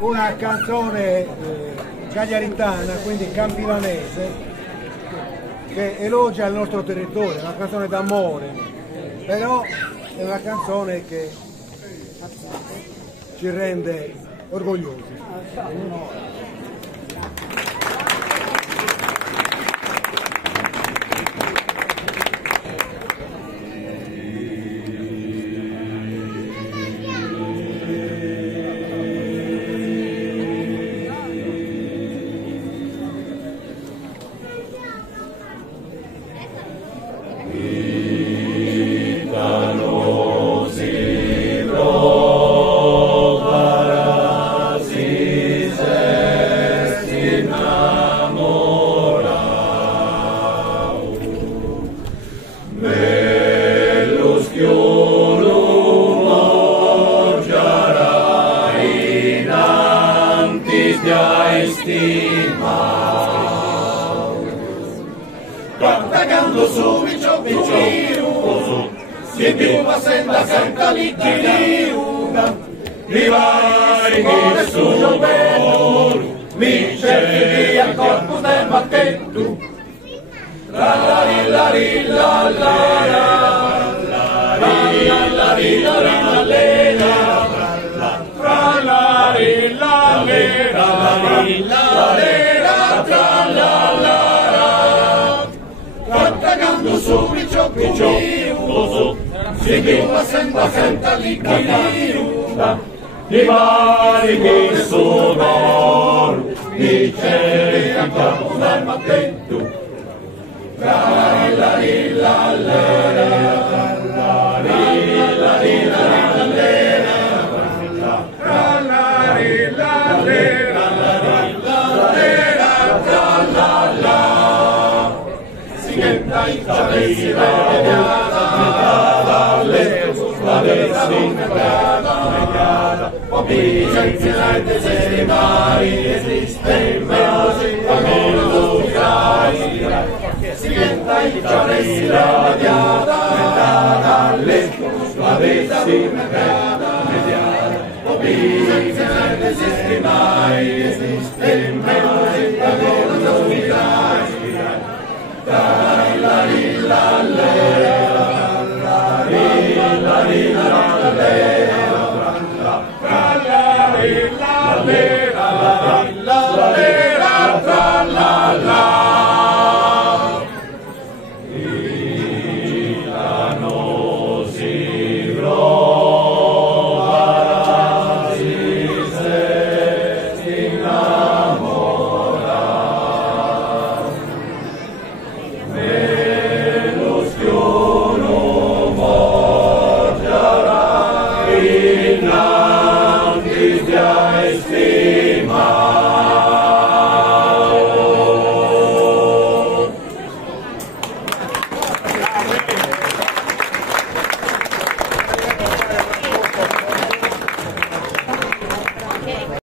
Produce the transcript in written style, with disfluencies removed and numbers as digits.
una canzone cagliaritana, quindi campidanese, che elogia il nostro territorio, è una canzone d'amore, però è una canzone che ci rende orgogliosi. Guardando su Micio si piuma senda senta l'icchiriuna, mi vai che sono bello, mi cerchi al corpo del macchetto, la la la la la su Micio si piuma senta l'icchiriuna, mi vai che sono mi cerchi al corpo del macchetto, dai capelli la destinata, senza se mai esiste mai, almeno si diventa i capelli la destinata, senza esiste mai, esiste mai, almeno Stima